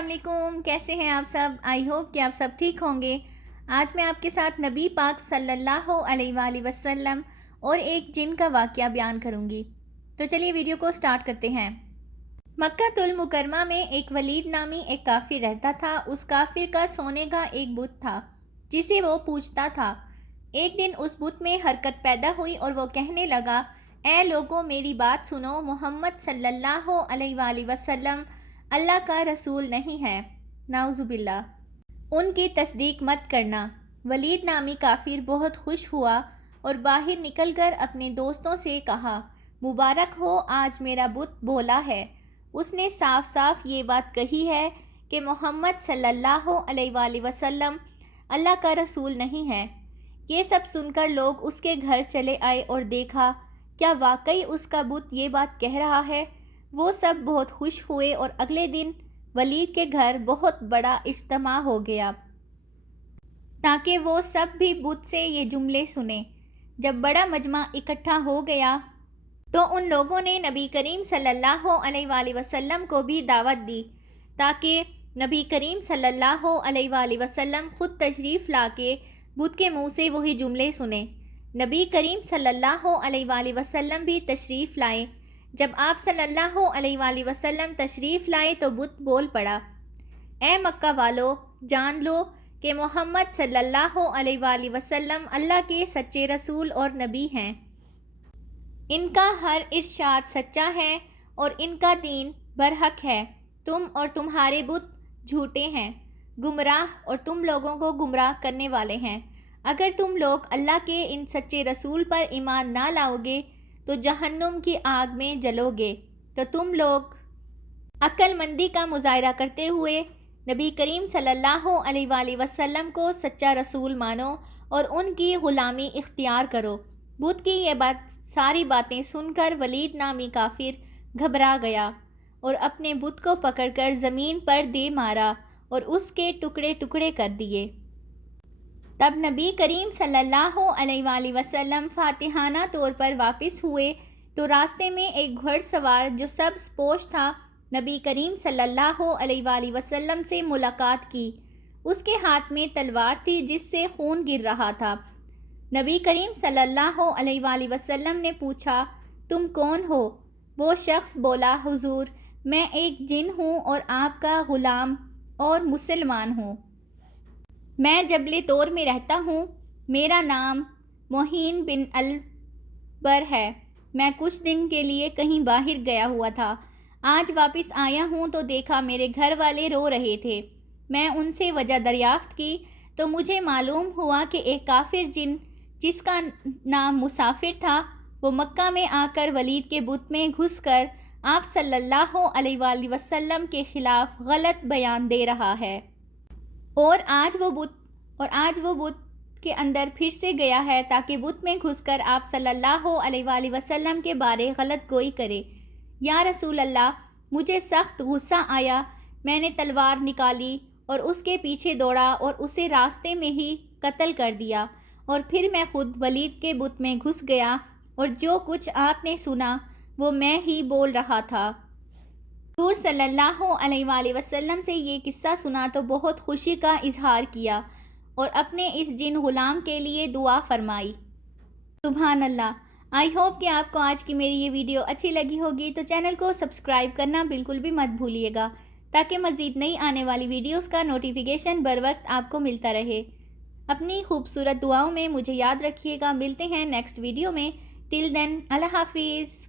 السلام علیکم، کیسے ہیں آپ سب؟ آئی ہوپ کہ آپ سب ٹھیک ہوں گے۔ آج میں آپ کے ساتھ نبی پاک صلی اللہ علیہ وآلہ وسلم اور ایک جن کا واقعہ بیان کروں گی۔ تو چلیے ویڈیو کو سٹارٹ کرتے ہیں۔ مکہ المکرمہ میں ایک ولید نامی ایک کافر رہتا تھا۔ اس کافر کا سونے کا ایک بت تھا جسے وہ پوجتا تھا۔ ایک دن اس بت میں حرکت پیدا ہوئی اور وہ کہنے لگا، اے لوگو میری بات سنو، محمد صلی اللہ علیہ وآلہ وسلم اللہ کا رسول نہیں ہے، نعوذ باللہ، ان کی تصدیق مت کرنا۔ ولید نامی کافر بہت خوش ہوا اور باہر نکل کر اپنے دوستوں سے کہا، مبارک ہو، آج میرا بت بولا ہے۔ اس نے صاف صاف یہ بات کہی ہے کہ محمد صلی اللہ علیہ وآلہ وسلم اللہ کا رسول نہیں ہے۔ یہ سب سن کر لوگ اس کے گھر چلے آئے اور دیکھا کیا واقعی اس کا بت یہ بات کہہ رہا ہے۔ وہ سب بہت خوش ہوئے اور اگلے دن ولید کے گھر بہت بڑا اجتماع ہو گیا تاکہ وہ سب بھی بت سے یہ جملے سنیں۔ جب بڑا مجمع اکٹھا ہو گیا تو ان لوگوں نے نبی کریم صلی اللہ علیہ وآلہ وسلم کو بھی دعوت دی تاکہ نبی کریم صلی اللہ علیہ وآلہ وسلم خود تشریف لا کے بت کے منہ سے وہی جملے سنیں۔ نبی کریم صلی اللہ علیہ وآلہ وسلم بھی تشریف لائے۔ جب آپ صلی اللہ علیہ وآلہ وسلم تشریف لائے تو بت بول پڑا، اے مکہ والو، جان لو کہ محمد صلی اللہ علیہ وآلہ وسلم اللہ کے سچے رسول اور نبی ہیں۔ ان کا ہر ارشاد سچا ہے اور ان کا دین برحق ہے۔ تم اور تمہارے بت جھوٹے ہیں، گمراہ اور تم لوگوں کو گمراہ کرنے والے ہیں۔ اگر تم لوگ اللہ کے ان سچے رسول پر ایمان نہ لاؤ گے تو جہنم کی آگ میں جلو گے۔ تو تم لوگ عقل مندی کا مظاہرہ کرتے ہوئے نبی کریم صلی اللہ علیہ وآلہ وسلم کو سچا رسول مانو اور ان کی غلامی اختیار کرو۔ بت کی یہ ساری باتیں سن کر ولید نامی کافر گھبرا گیا اور اپنے بت کو پکڑ کر زمین پر دے مارا اور اس کے ٹکڑے ٹکڑے کر دیے۔ تب نبی کریم صلی اللہ علیہ وآلہ وسلم فاتحانہ طور پر واپس ہوئے تو راستے میں ایک گھڑ سوار جو سبز پوش تھا نبی کریم صلی اللہ علیہ وآلہ وسلم سے ملاقات کی۔ اس کے ہاتھ میں تلوار تھی جس سے خون گر رہا تھا۔ نبی کریم صلی اللہ علیہ وآلہ وسلم نے پوچھا، تم کون ہو؟ وہ شخص بولا، حضور میں ایک جن ہوں اور آپ کا غلام اور مسلمان ہوں۔ میں جبل طور میں رہتا ہوں۔ میرا نام معین بن البر ہے۔ میں کچھ دن کے لیے کہیں باہر گیا ہوا تھا۔ آج واپس آیا ہوں تو دیکھا میرے گھر والے رو رہے تھے۔ میں ان سے وجہ دریافت کی تو مجھے معلوم ہوا کہ ایک کافر جن جس کا نام مسافر تھا وہ مکہ میں آ کر ولید کے بت میں گھس کر آپ صلی اللہ علیہ وآلہ وسلم کے خلاف غلط بیان دے رہا ہے اور آج وہ بت کے اندر پھر سے گیا ہے تاکہ بت میں گھس کر آپ صلی اللہ علیہ وآلہ وسلم کے بارے غلط گوئی کرے۔ یا رسول اللہ، مجھے سخت غصہ آیا، میں نے تلوار نکالی اور اس کے پیچھے دوڑا اور اسے راستے میں ہی قتل کر دیا، اور پھر میں خود ولید کے بت میں گھس گیا اور جو کچھ آپ نے سنا وہ میں ہی بول رہا تھا۔ حضور صلی اللہ علیہ وآلہ وسلم سے یہ قصہ سنا تو بہت خوشی کا اظہار کیا اور اپنے اس جن غلام کے لیے دعا فرمائی۔ سبحان اللہ۔ آئی ہوپ کہ آپ کو آج کی میری یہ ویڈیو اچھی لگی ہوگی، تو چینل کو سبسکرائب کرنا بالکل بھی مت بھولیے گا تاکہ مزید نئی آنے والی ویڈیوز کا نوٹیفیکیشن بر وقت آپ کو ملتا رہے۔ اپنی خوبصورت دعاؤں میں مجھے یاد رکھیے گا۔ ملتے ہیں نیکسٹ ویڈیو میں۔ ٹل دین، اللہ حافظ۔